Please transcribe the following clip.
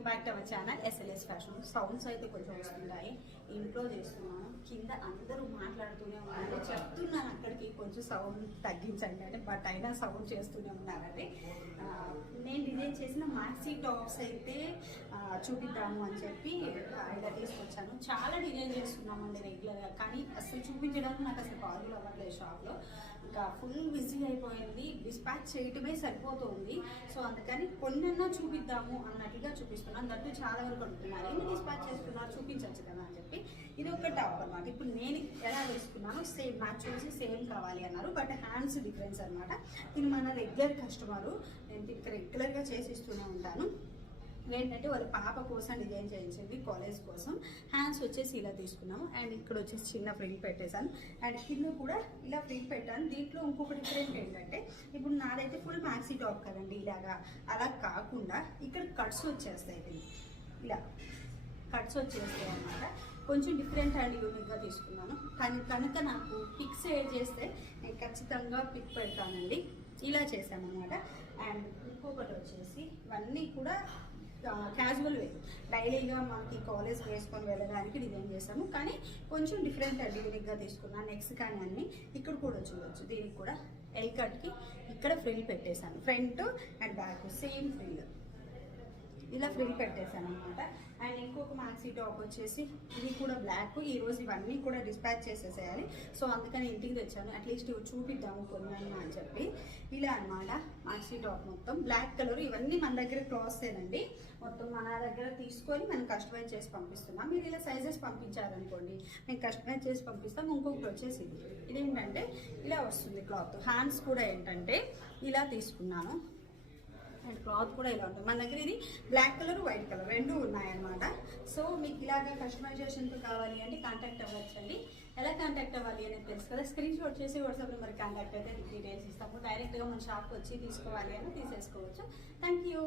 Welcome back to our channel SLS fashion. Sounds అయితే కొంచెం వస్తుంటాయి, ఇంట్లో చేస్తున్నాను. కింద అందరూ మాట్లాడుతూనే ఉన్నారు, చెప్తున్నాను అక్కడికి కొంచెం సౌండ్ తగ్గించండి అని, బట్ అయినా సౌండ్ చేస్తూనే ఉన్నారండి. నేను డిజైన్ చేసిన మాక్సీ టాప్స్ అయితే చూపిద్దాము అని చెప్పి ఇలా తీసుకొచ్చాను. చాలా డిజైన్ చేస్తున్నామండి రెగ్యులర్గా, కానీ అసలు చూపించడానికి నాకు అసలు పాజిబుల్ అవ్వట్లేదు షాప్లో. ఇంకా ఫుల్ బిజీ అయిపోయింది, డిస్పాచ్ చేయటమే సరిపోతుంది. సో అందుకని కొన్నన్నా చూపిద్దాము అన్నట్టుగా చూపిస్తున్నాను. దట్టు చాలా వరకు అనుకున్నారు, ఏమి డిస్పాచ్ చేస్తున్నారు, చూపించవచ్చు కదా అని చెప్పి. ఇది ఒక టాప్ అనమాట. ఇప్పుడు నేను ఎలా వేసుకున్నాను సేమ్ మ్యాచ్ చూసి సేమ్ కావాలి అన్నారు, బట్ హ్యాండ్స్ డిఫరెన్స్ అనమాట. ఇది మన రెగ్యులర్ కస్టమరు, నేను దీనికి రెగ్యులర్గా చేసిస్తూనే ఉంటాను. ఏంటంటే వాళ్ళ పాప కోసం డిజైన్ చేయించింది, కాలేజ్ కోసం. హ్యాండ్స్ వచ్చేసి ఇలా తీసుకున్నాము, అండ్ ఇక్కడ వచ్చేసి చిన్న ఫ్రిల్ పెట్టేశాను, అండ్ కింద కూడా ఇలా ఫ్రిల్ పెట్టాను. దీంట్లో ఇంకొక డిఫరెంట్ ఏంటంటే, ఇప్పుడు నాదైతే ఫుల్ మ్యాక్సీ టాప్ కదండి, ఇలాగా అలా కాకుండా ఇక్కడ కట్స్ వచ్చేస్తాయి. ఇలా కట్స్ వచ్చేస్తాయి అన్నమాట. కొంచెం డిఫరెంట్ అండ్ యూనిక్గా తీసుకున్నాను. కానీ కనుక నాకు పిక్స్ యాడ్ చేస్తే నేను ఖచ్చితంగా పిక్ పెడతానండి. ఇలా చేశామన్నమాట. అండ్ ఇంకొకటి వచ్చేసి ఇవన్నీ కూడా క్యాజువల్ వే, డైలీగా మనకి కాలేజ్ వేసుకొని వెళ్ళడానికి డిజైన్ చేసాము, కానీ కొంచెం డిఫరెంట్ అండ్ యూనిక్గా తీసుకున్నాను. నెక్స్ట్ కానీ అన్నీ ఇక్కడ కూడా చూడవచ్చు. దీనికి కూడా ఎల్ కట్కి ఇక్కడ ఫ్రిల్ పెట్టేశాను, front and back same frill, ఇలా ఫ్రిల్ పెట్టేశాను అనమాట. అండ్ ఇంకొక మ్యాక్సీ టాప్ వచ్చేసి ఇది కూడా బ్లాక్. ఈరోజు ఇవన్నీ కూడా డిస్పాచ్ చేసేసేయాలి, సో అందుకని ఇంటికి తెచ్చాను. అట్లీస్ట్ ఇవి చూపిద్దాము కొన్నాను అని చెప్పి. ఇలా అనమాట మ్యాక్సీ టాప్ మొత్తం బ్లాక్ కలర్. ఇవన్నీ మన దగ్గర క్లాత్సేనండి, మొత్తం మన దగ్గర తీసుకొని మనం కస్టమైజ్ చేసి పంపిస్తున్నాం. మీరు ఇలా సైజెస్ పంపించారనుకోండి, మేము కస్టమైజ్ చేసి పంపిస్తాం. ఇంకొకటి వచ్చేసి ఇదేంటంటే ఇలా వస్తుంది క్లాత్. హ్యాండ్స్ కూడా ఏంటంటే ఇలా తీసుకున్నాను, అండ్ క్లాత్ కూడా ఇలా ఉంటుంది. మన దగ్గర ఇది బ్లాక్ కలర్ వైట్ కలర్ రెండు ఉన్నాయన్నమాట. సో మీకు ఇలాగ కస్టమైజేషన్తో కావాలి అంటే కాంటాక్ట్ అవ్వచ్చండి. ఎలా కాంటాక్ట్ అవ్వాలి అనేది తెలుసు కదా, స్క్రీన్ షాట్ చేసి వాట్సాప్ నెంబర్ కాంటాక్ట్ అయితే డీటెయిల్స్ ఇస్తాము. డైరెక్ట్గా మన షాప్కి వచ్చి తీసుకోవాలి అని తీసేసుకోవచ్చు. Thank you.